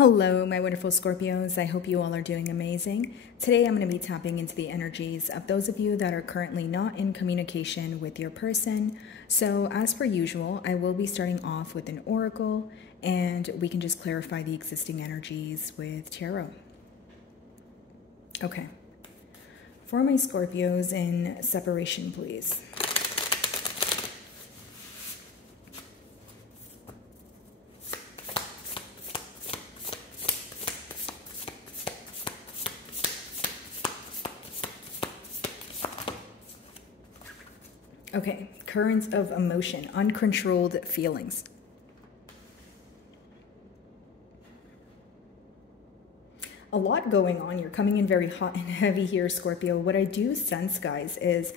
Hello, my wonderful Scorpios. I hope you all are doing amazing. Today, I'm going to be tapping into the energies of those of you that are currently not in communication with your person. So, as per usual, I will be starting off with an oracle, and we can just clarify the existing energies with tarot. Okay. For my Scorpios in separation, please. Okay, currents of emotion, uncontrolled feelings. A lot going on. You're coming in very hot and heavy here, Scorpio. What I do sense, guys, is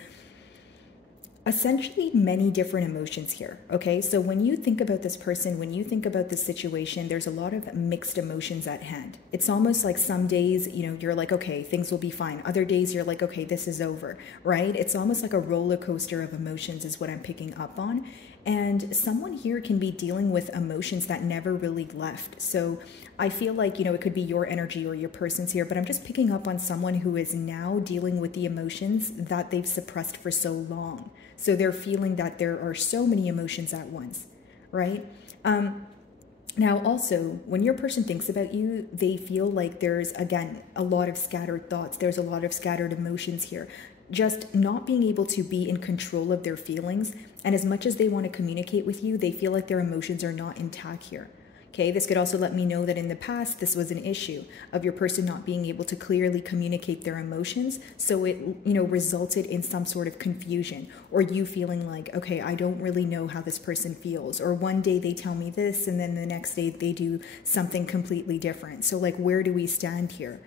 essentially many different emotions here. Okay, so when you think about this person, when you think about this situation, there's a lot of mixed emotions at hand. It's almost like some days, you're like, okay, things will be fine. Other days you're like, okay, this is over, right? It's almost like a roller coaster of emotions is what I'm picking up on. And someone here can be dealing with emotions that never really left. So I feel like, it could be your energy or your person's here, but I'm just picking up on someone who is now dealing with the emotions that they've suppressed for so long. So they're feeling that there are so many emotions at once, right? Now, also, when your person thinks about you, they feel like there's, again, a lot of scattered thoughts. There's a lot of scattered emotions here. Just not being able to be in control of their feelings. And as much as they want to communicate with you, they feel like their emotions are not intact here. Okay, this could also let me know that in the past, this was an issue of your person not being able to clearly communicate their emotions. So it, resulted in some sort of confusion, or you feeling like, okay, I don't really know how this person feels. Or one day they tell me this, and then the next day they do something completely different. So like, where do we stand here?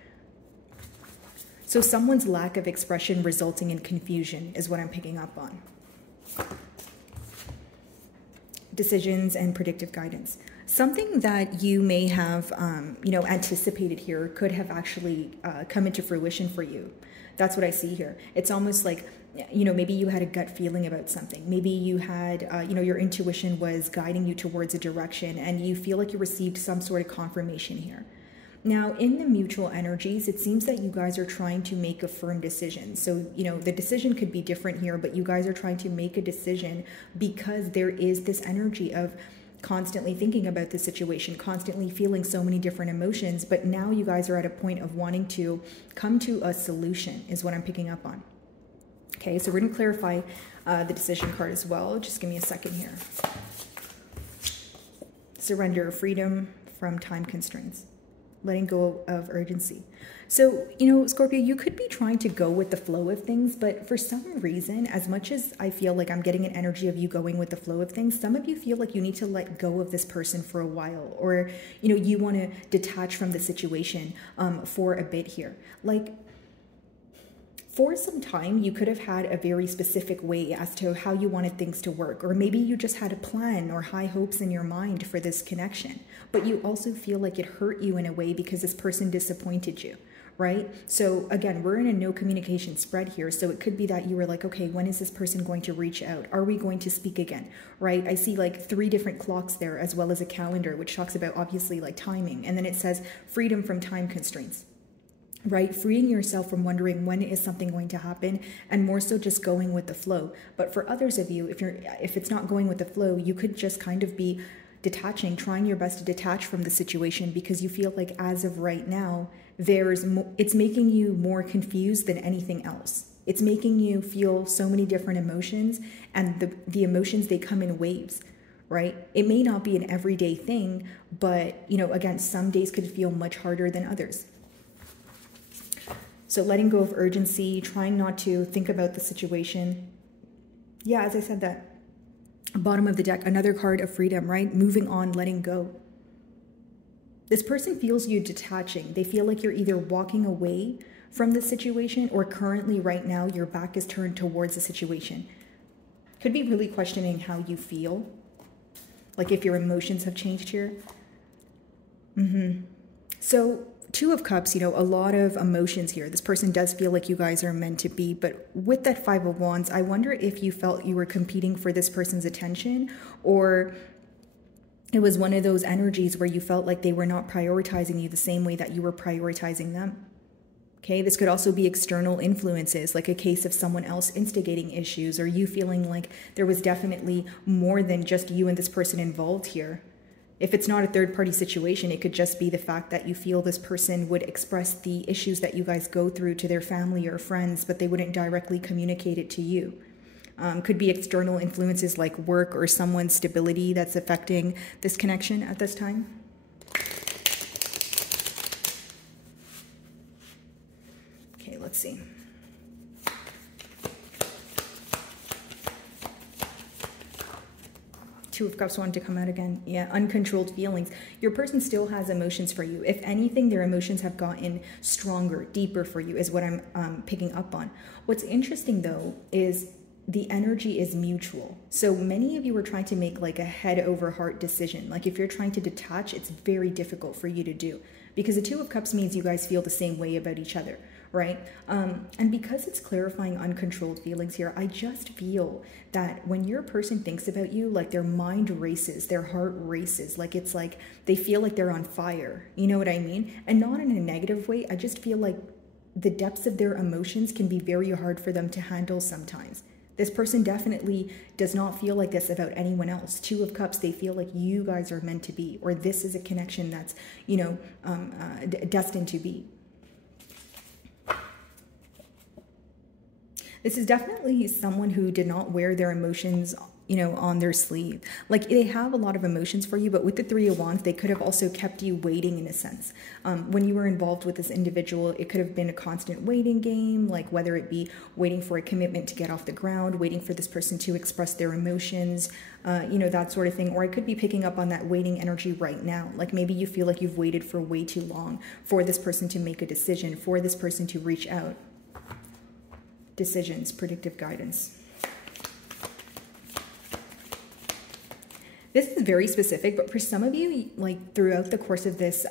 So someone's lack of expression resulting in confusion is what I'm picking up on. Decisions and predictive guidance. Something that you may have, anticipated here could have actually come into fruition for you. That's what I see here. It's almost like, maybe you had a gut feeling about something. Maybe you had, your intuition was guiding you towards a direction, and you feel like you received some sort of confirmation here. Now, in the mutual energies, it seems that you guys are trying to make a firm decision. So, the decision could be different here, but you guys are trying to make a decision because there is this energy of constantly thinking about the situation, constantly feeling so many different emotions. But now you guys are at a point of wanting to come to a solution is what I'm picking up on. Okay, so we're going to clarify the decision card as well. Just give me a second here. Surrender, freedom from time constraints. Letting go of urgency. So, Scorpio, you could be trying to go with the flow of things, but for some reason, as much as I feel like I'm getting an energy of you going with the flow of things, some of you feel like you need to let go of this person for a while, or, you want to detach from the situation for a bit here. Like, for some time, you could have had a very specific way as to how you wanted things to work, or maybe you just had a plan or high hopes in your mind for this connection, but you also feel like it hurt you in a way because this person disappointed you, right? So again, we're in a no communication spread here, so it could be that you were like, okay, when is this person going to reach out? Are we going to speak again, right? I see like 3 different clocks there, as well as a calendar, which talks about obviously like timing, and then it says freedom from time constraints. Right? Freeing yourself from wondering when is something going to happen, and more so just going with the flow. But for others of you, if it's not going with the flow, you could just kind of be detaching, trying your best to detach from the situation because you feel like as of right now, it's making you more confused than anything else. It's making you feel so many different emotions, and the emotions, they come in waves. Right? It may not be an everyday thing, but again, some days could feel much harder than others. So letting go of urgency, trying not to think about the situation. Yeah, as I said, that bottom of the deck, another card of freedom, right? Moving on, letting go. This person feels you detaching. They feel like you're either walking away from the situation, or currently right now your back is turned towards the situation. Could be really questioning how you feel. Like if your emotions have changed here. So 2 of Cups, a lot of emotions here. This person does feel like you guys are meant to be, but with that 5 of Wands, I wonder if you felt you were competing for this person's attention, or It was one of those energies where you felt like they were not prioritizing you the same way that you were prioritizing them. Okay, this could also be external influences, like a case of someone else instigating issues, or you feeling like there was definitely more than just you and this person involved here. If it's not a third-party situation, it could just be the fact that you feel this person would express the issues that you guys go through to their family or friends, but they wouldn't directly communicate it to you. Could be external influences like work or someone's stability that's affecting this connection at this time. Okay, let's see. Two of Cups wanted to come out again. Yeah, uncontrolled feelings. Your person still has emotions for you. If anything, their emotions have gotten stronger, deeper for you is what I'm picking up on. What's interesting though is the energy is mutual. So many of you are trying to make like a head over heart decision. Like if you're trying to detach, it's very difficult for you to do because the Two of Cups means you guys feel the same way about each other, right? And because it's clarifying uncontrolled feelings here, I just feel that when your person thinks about you, like their mind races, their heart races, like it's like they feel like they're on fire. You know what I mean? And not in a negative way. I just feel like the depths of their emotions can be very hard for them to handle sometimes. This person definitely does not feel like this about anyone else. Two of Cups, they feel like you guys are meant to be, or this is a connection that's, you know, destined to be. This is definitely someone who did not wear their emotions, you know, on their sleeve. Like they have a lot of emotions for you, but with the Three of Wands, they could have also kept you waiting in a sense. When you were involved with this individual, it could have been a constant waiting game, like whether it be waiting for a commitment to get off the ground, waiting for this person to express their emotions, you know, that sort of thing. Or I could be picking up on that waiting energy right now. Like maybe you feel like you've waited for way too long for this person to make a decision, for this person to reach out. Decisions, predictive guidance. This is very specific, but for some of you, like throughout the course of this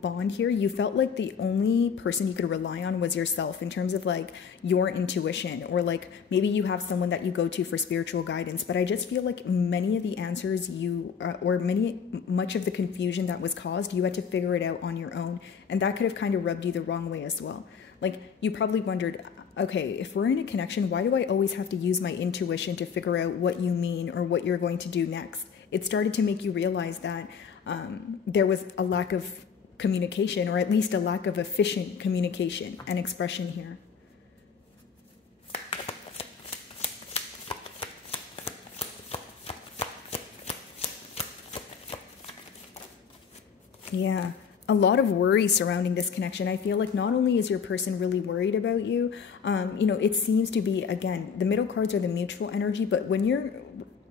bond here, you felt like the only person you could rely on was yourself in terms of like your intuition, or like maybe you have someone that you go to for spiritual guidance. But I just feel like many of the answers you, or much of the confusion that was caused, you had to figure it out on your own. And that could have kind of rubbed you the wrong way as well. Like you probably wondered, okay, if we're in a connection, why do I always have to use my intuition to figure out what you mean or what you're going to do next? It started to make you realize that there was a lack of communication, or at least a lack of efficient communication and expression here. Yeah. A lot of worry surrounding this connection. I feel like not only is your person really worried about you, you know, it seems to be, again, the middle cards are the mutual energy, but when your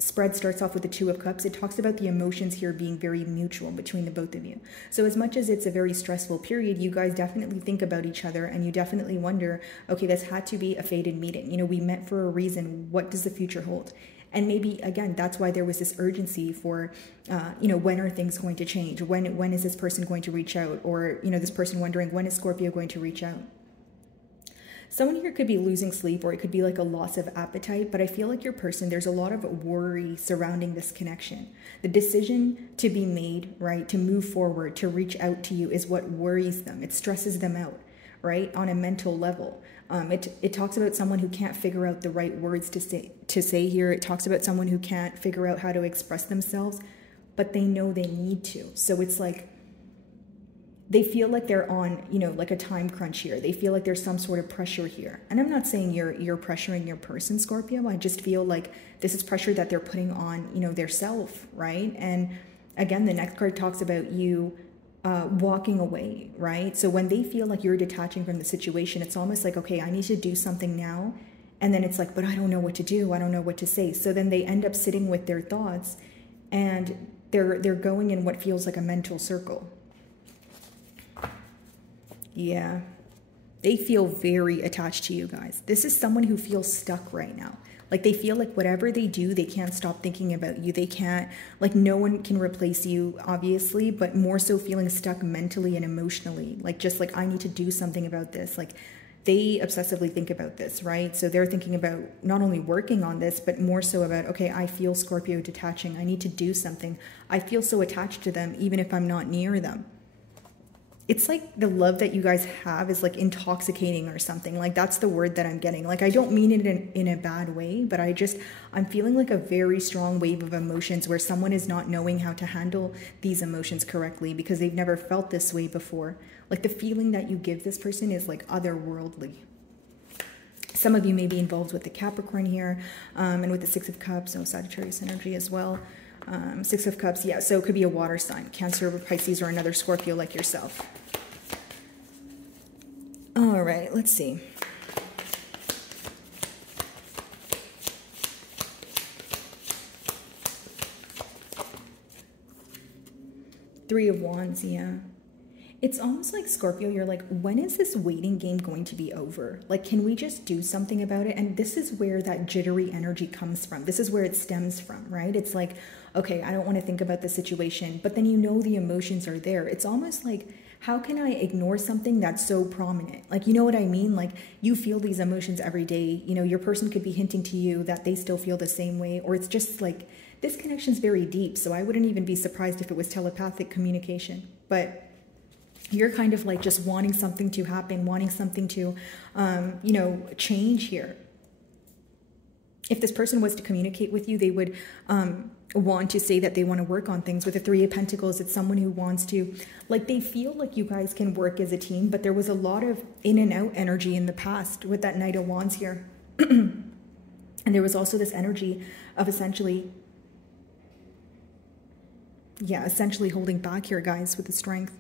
spread starts off with the Two of Cups, it talks about the emotions here being very mutual between the both of you. So as much as it's a very stressful period, you guys definitely think about each other, and you definitely wonder, okay, this had to be a fated meeting. You know, we met for a reason. What does the future hold? And maybe, again, that's why there was this urgency for, you know, when are things going to change? When is this person going to reach out? Or, you know, this person wondering, when is Scorpio going to reach out? Someone here could be losing sleep, or it could be like a loss of appetite. But I feel like your person, there's a lot of worry surrounding this connection. The decision to be made, right, to move forward, to reach out to you is what worries them. It stresses them out, right, on a mental level. It talks about someone who can't figure out the right words to say here. It talks about someone who can't figure out how to express themselves, but they know they need to. So it's like they feel like they're on, you know, like a time crunch here. They feel like there's some sort of pressure here. And I'm not saying you're pressuring your person, Scorpio. I just feel like this is pressure that they're putting on, you know, their self, right? And again, the next card talks about you walking away, right? So when they feel like you're detaching from the situation, it's almost like, okay, I need to do something now. And then it's like, but I don't know what to do. I don't know what to say. So then they end up sitting with their thoughts, and they're going in what feels like a mental circle. Yeah. They feel very attached to you guys. This is someone who feels stuck right now. Like they feel like whatever they do, they can't stop thinking about you. They can't, like no one can replace you, obviously, but more so feeling stuck mentally and emotionally. Like just like, I need to do something about this. Like they obsessively think about this, right? So they're thinking about not only working on this, but more so about, okay, I feel Scorpio detaching. I need to do something. I feel so attached to them, even if I'm not near them. It's like the love that you guys have is like intoxicating or something. Like that's the word that I'm getting. Like I don't mean it in a bad way, but I'm feeling like a very strong wave of emotions where someone is not knowing how to handle these emotions correctly because they've never felt this way before. Like the feeling that you give this person is like otherworldly. Some of you may be involved with the Capricorn here, and with the Six of Cups, so Sagittarius energy as well. Six of Cups, yeah, so it could be a water sign, Cancer or Pisces or another Scorpio like yourself. All right, let's see. Three of Wands, yeah. It's almost like, Scorpio, you're like, when is this waiting game going to be over? Like, can we just do something about it? And this is where that jittery energy comes from. This is where it stems from, right? It's like, okay, I don't want to think about the situation, but then you know the emotions are there. It's almost like, how can I ignore something that's so prominent? Like, you know what I mean? Like, you feel these emotions every day. You know, your person could be hinting to you that they still feel the same way, or it's just like, this connection's very deep, so I wouldn't even be surprised if it was telepathic communication. But you're kind of like just wanting something to happen, wanting something to, you know, change here. If this person was to communicate with you, they would want to say that they want to work on things. With the Three of Pentacles, it's someone who wants to, like, they feel like you guys can work as a team, but there was a lot of in and out energy in the past with that Knight of Wands here. And there was also this energy of essentially holding back here, guys, with the Strength.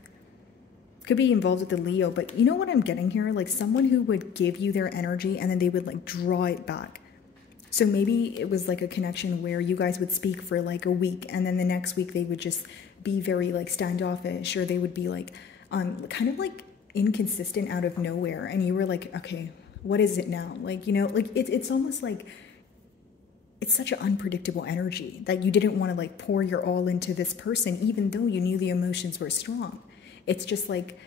Could be involved with the Leo, but you know what I'm getting here? Like someone who would give you their energy and then they would like draw it back. So maybe it was like a connection where you guys would speak for like a week and then the next week they would just be very like standoffish, or they would be like kind of like inconsistent out of nowhere, and you were like, okay, what is it now? Like, you know, like it's almost like it's such an unpredictable energy that you didn't want to like pour your all into this person even though you knew the emotions were strong. It's just like,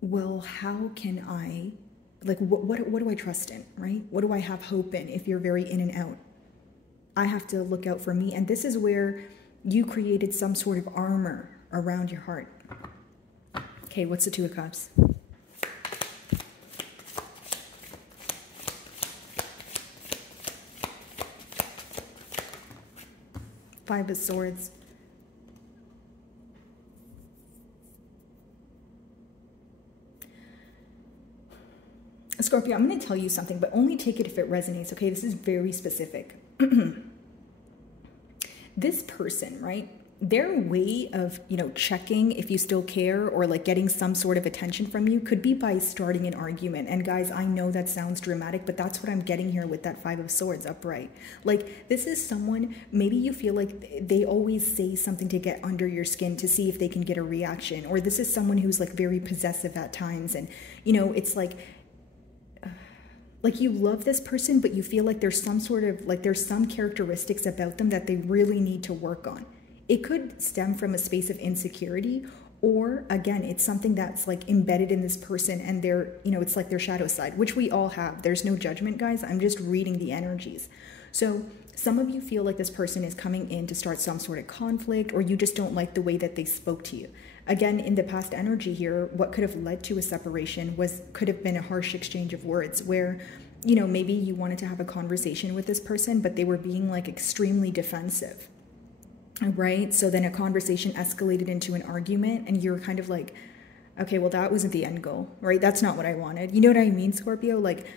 well, how can I, like, what do I trust in, right? What do I have hope in if you're very in and out? I have to look out for me. And this is where you created some sort of armor around your heart. Okay, what's the Two of Cups? Five of Swords. Scorpio, I'm going to tell you something, but only take it if it resonates, okay? This is very specific. This person, right? Their way of, you know, checking if you still care or like getting some sort of attention from you could be by starting an argument. And guys, I know that sounds dramatic, but that's what I'm getting here with that Five of Swords upright. Like, this is someone, maybe you feel like they always say something to get under your skin to see if they can get a reaction. Or this is someone who's like very possessive at times. And, you know, it's like you love this person, but you feel like there's some sort of, like there's some characteristics about them that they really need to work on. It could stem from a space of insecurity, or again, it's something that's like embedded in this person and they're, you know, it's like their shadow side, which we all have. There's no judgment, guys. I'm just reading the energies. So some of you feel like this person is coming in to start some sort of conflict, or you just don't like the way that they spoke to you. Again, in the past energy here, what could have led to a separation could have been a harsh exchange of words where, you know, maybe you wanted to have a conversation with this person, but they were being like extremely defensive, right? So then a conversation escalated into an argument and you're kind of like, okay, well, that wasn't the end goal, right? That's not what I wanted. You know what I mean, Scorpio? Like,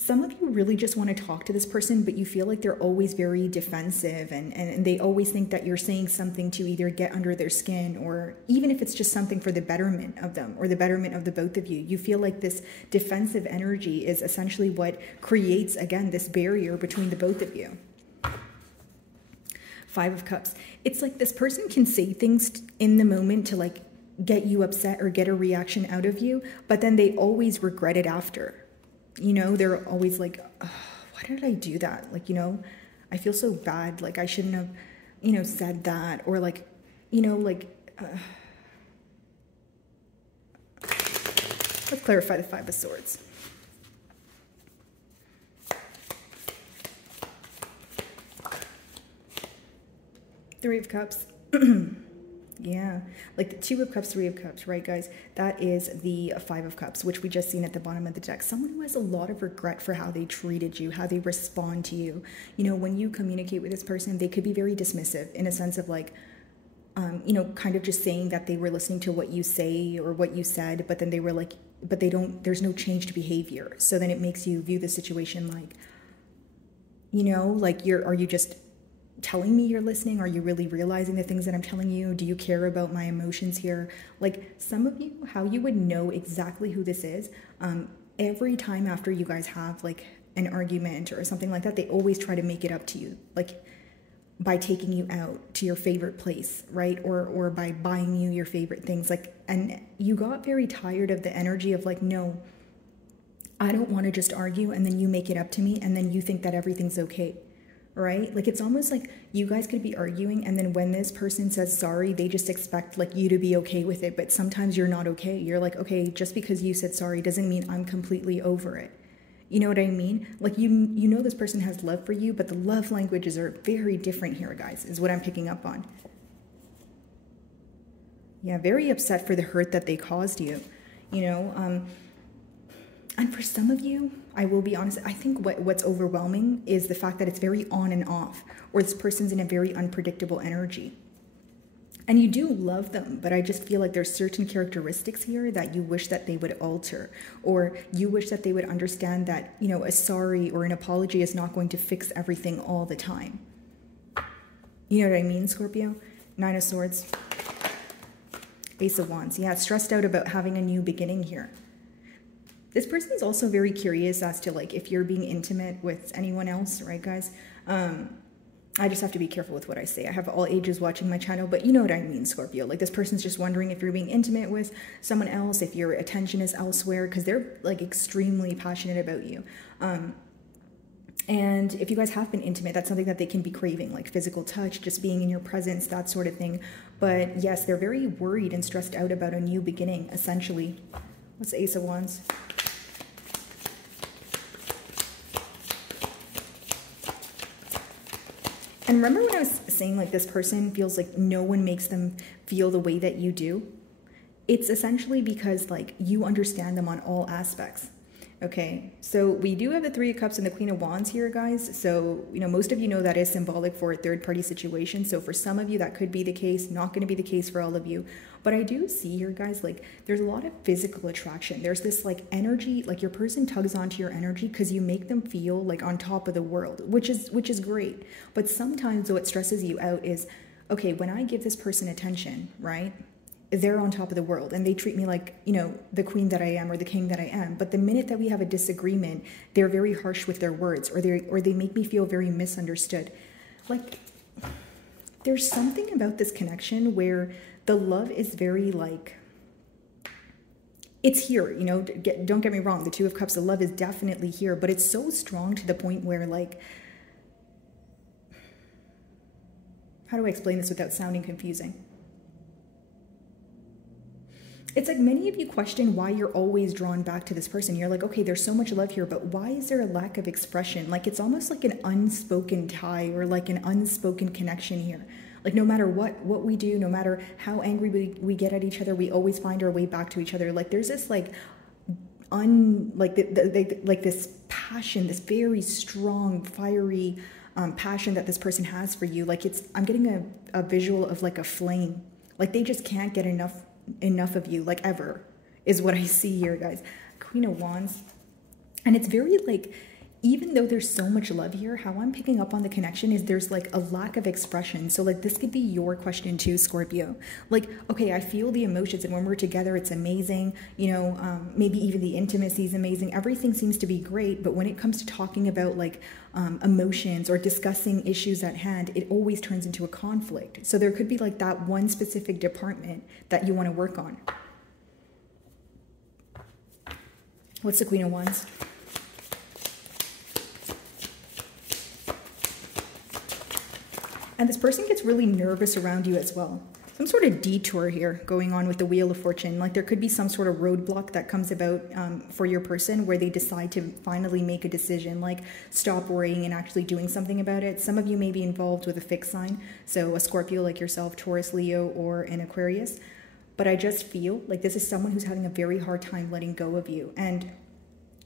some of you really just want to talk to this person, but you feel like they're always very defensive and they always think that you're saying something to either get under their skin, or even if it's just something for the betterment of them or the betterment of the both of you. You feel like this defensive energy is essentially what creates, again, this barrier between the both of you. Five of Cups. It's like this person can say things in the moment to like get you upset or get a reaction out of you, but then they always regret it after. You know, they're always like, oh, why did I do that? Like, you know, I feel so bad. Like, I shouldn't have, you know, said that. Or like, you know, like, Let's clarify the Five of Swords. Three of Cups. Yeah, like the Two of Cups, Three of Cups, right, guys? That is the Five of Cups, which we just seen at the bottom of the deck. Someone who has a lot of regret for how they treated you, how they respond to you. You know, when you communicate with this person, they could be very dismissive in a sense of like, you know, kind of just saying that they were listening to what you say or what you said, but then they were like, but they don't, there's no change to behavior. So then it makes you view the situation like, you know, like are you just telling me you're listening? Are you really realizing the things that I'm telling you? Do you care about my emotions here? Like some of you, how you would know exactly who this is, every time after you guys have like an argument or something like that, they always try to make it up to you, like by taking you out to your favorite place, right? Or by buying you your favorite things. Like, and you got very tired of the energy of like, no, I don't want to just argue, and then you make it up to me, and then you think that everything's okay. Right? Like it's almost like you guys could be arguing, and then when this person says sorry, they just expect like you to be okay with it. But sometimes you're not okay. You're like, okay, just because you said sorry doesn't mean I'm completely over it. You know what I mean? Like you know this person has love for you, but the love languages are very different here, guys, is what I'm picking up on. Yeah, very upset for the hurt that they caused you, you know. And for some of you, I will be honest, I think what's overwhelming is the fact that it's very on and off, or this person's in a very unpredictable energy. And you do love them, but I just feel like there's certain characteristics here that you wish that they would alter, or you wish that they would understand that, you know, a sorry or an apology is not going to fix everything all the time. You know what I mean, Scorpio? Nine of Swords. Ace of Wands. Yeah, stressed out about having a new beginning here. This person is also very curious as to like if you're being intimate with anyone else, right, guys? I just have to be careful with what I say. I have all ages watching my channel, but you know what I mean, Scorpio. Like this person's just wondering if you're being intimate with someone else, if your attention is elsewhere, because they're like extremely passionate about you. And if you guys have been intimate, that's something that they can be craving, like physical touch, just being in your presence, that sort of thing. But yes, they're very worried and stressed out about a new beginning, essentially. What's the Ace of Wands? And remember when I was saying like this person feels like no one makes them feel the way that you do? It's essentially because like you understand them on all aspects. Okay, so we do have the Three of Cups and the Queen of Wands here, guys. So, you know, most of you know that is symbolic for a third-party situation. So for some of you, that could be the case. Not going to be the case for all of you. But I do see here, guys, like there's a lot of physical attraction. There's this like energy, like your person tugs onto your energy because you make them feel like on top of the world, which is great. But sometimes what stresses you out is, okay, when I give this person attention, right? They're on top of the world and they treat me like, you know, the queen that I am or the king that I am. But the minute that we have a disagreement, they're very harsh with their words, or they make me feel very misunderstood. Like there's something about this connection where the love is very like, it's here, you know, don't get me wrong. The Two of Cups, the love is definitely here, but it's so strong to the point where like, how do I explain this without sounding confusing? It's like many of you question why you're always drawn back to this person. You're like, okay, there's so much love here, but why is there a lack of expression? Like it's almost like an unspoken tie or like an unspoken connection here. Like no matter what we do, no matter how angry we get at each other, we always find our way back to each other. Like there's this like like this passion, this very strong, fiery passion that this person has for you. Like I'm getting a visual of like a flame. Like they just can't get enough of you, like ever, is what I see here, guys. Queen of Wands. And it's very like, even though there's so much love here, how I'm picking up on the connection is there's like a lack of expression. So like this could be your question too, Scorpio. Like, okay, I feel the emotions and when we're together, it's amazing. You know, maybe even the intimacy is amazing. Everything seems to be great. But when it comes to talking about like emotions or discussing issues at hand, it always turns into a conflict. So there could be like that one specific department that you want to work on. What's the Queen of Wands? And this person gets really nervous around you as well. some sort of detour here going on with the Wheel of Fortune. Like there could be some sort of roadblock that comes about for your person where they decide to finally make a decision, like stop worrying and actually doing something about it. Some of you may be involved with a fixed sign, so a Scorpio like yourself, Taurus, Leo, or an Aquarius. But I just feel like this is someone who's having a very hard time letting go of you. And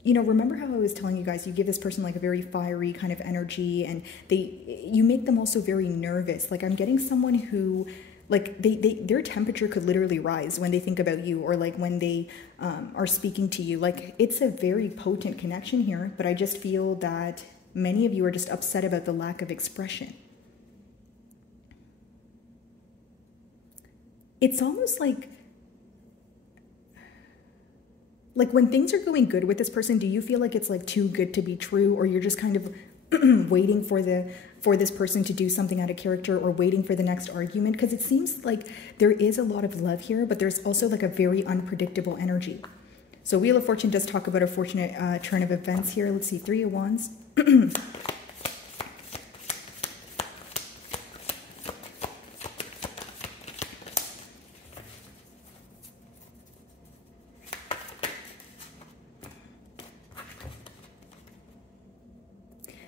you know, remember how I was telling you guys, you give this person like a very fiery kind of energy, and you make them also very nervous. Like I'm getting someone who, like their temperature could literally rise when they think about you, or like when they are speaking to you. Like it's a very potent connection here, but I just feel that many of you are just upset about the lack of expression. It's almost like when things are going good with this person, do you feel like it's like too good to be true, or you're just kind of waiting for this person to do something out of character, or waiting for the next argument? Because it seems like there is a lot of love here, but there's also like a very unpredictable energy. So Wheel of Fortune does talk about a fortunate turn of events here. Let's see, 3 of Wands.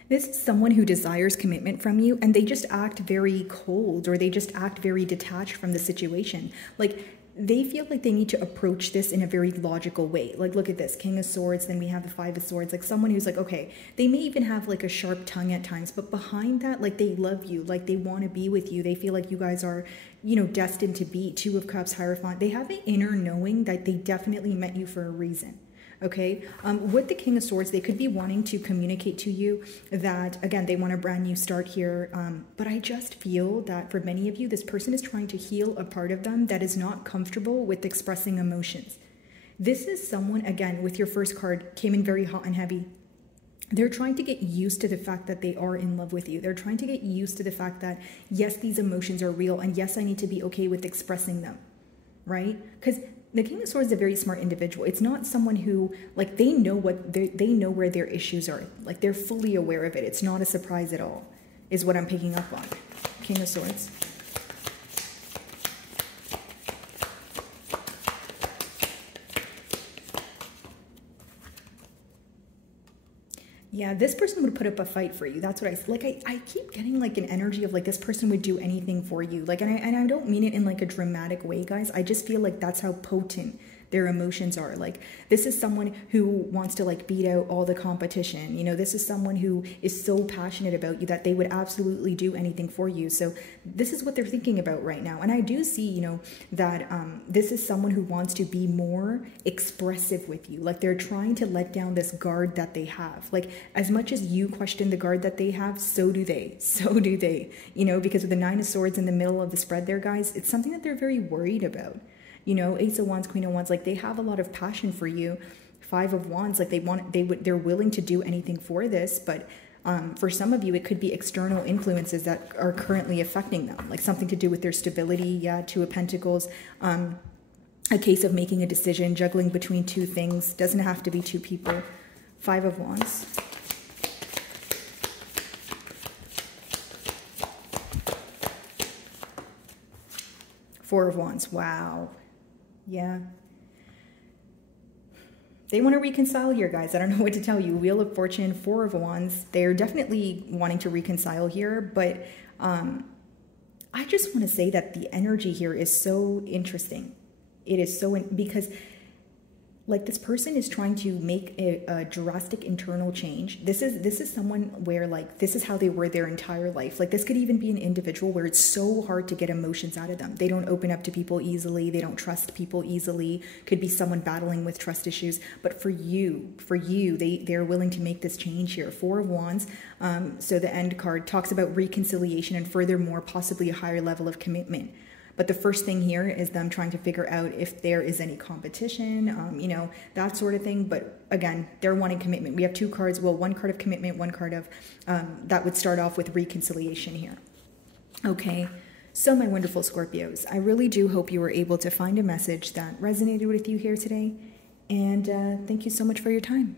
This is someone who desires commitment from you, and they just act very cold, or they just act very detached from the situation. Like they feel like they need to approach this in a very logical way. Like look at this, King of Swords, then we have the 5 of Swords. Like someone who's like, okay, they may even have like a sharp tongue at times, but behind that, like they love you, like they want to be with you. They feel like you guys are, you know, destined to be. 2 of Cups, Hierophant. They have an inner knowing that they definitely met you for a reason. Okay, with the King of Swords, they could be wanting to communicate to you that, again, they want a brand new start here. But I just feel that for many of you, this person is trying to heal a part of them that is not comfortable with expressing emotions. This is someone, again, with your first card, came in very hot and heavy. They're trying to get used to the fact that they are in love with you. They're trying to get used to the fact that, yes, these emotions are real, and yes, I need to be okay with expressing them, right? Because the King of Swords is a very smart individual. It's not someone who, like, they know where their issues are. Like, they're fully aware of it. It's not a surprise at all, is what I'm picking up on. King of Swords. Yeah, this person would put up a fight for you. That's what I keep getting like an energy of like this person would do anything for you. Like, and I don't mean it in like a dramatic way, guys. I just feel like that's how potent their emotions are. Like, this is someone who wants to like beat out all the competition. You know, this is someone who is so passionate about you that they would absolutely do anything for you. So this is what they're thinking about right now. And I do see, you know, that this is someone who wants to be more expressive with you. Like, they're trying to let down this guard that they have. Like, as much as you question the guard that they have, so do they. So do they. You know, because with the 9 of Swords in the middle of the spread there, guys, it's something that they're very worried about. You know, Ace of Wands, Queen of Wands, like they have a lot of passion for you. 5 of Wands, like they're willing to do anything for this, but for some of you, it could be external influences that are currently affecting them, like something to do with their stability. Yeah, 2 of Pentacles, a case of making a decision, juggling between 2 things. Doesn't have to be 2 people. 5 of Wands. Four of Wands. Wow. Yeah. They want to reconcile here, guys. I don't know what to tell you. Wheel of Fortune, 4 of Wands. They're definitely wanting to reconcile here, but I just want to say that the energy here is so interesting. It is so, because like this person is trying to make a drastic internal change. This is someone where like this is how they were their entire life. Like, this could even be an individual where it's so hard to get emotions out of them. They don't open up to people easily. They don't trust people easily. Could be someone battling with trust issues. But for you, they're willing to make this change here. 4 of Wands. So the end card talks about reconciliation and furthermore possibly a higher level of commitment. But the first thing here is them trying to figure out if there is any competition, you know, that sort of thing. But again, they're wanting commitment. We have 2 cards. Well, 1 card of commitment, 1 card of, that would start off with reconciliation here. Okay, so my wonderful Scorpios, I really do hope you were able to find a message that resonated with you here today. And thank you so much for your time.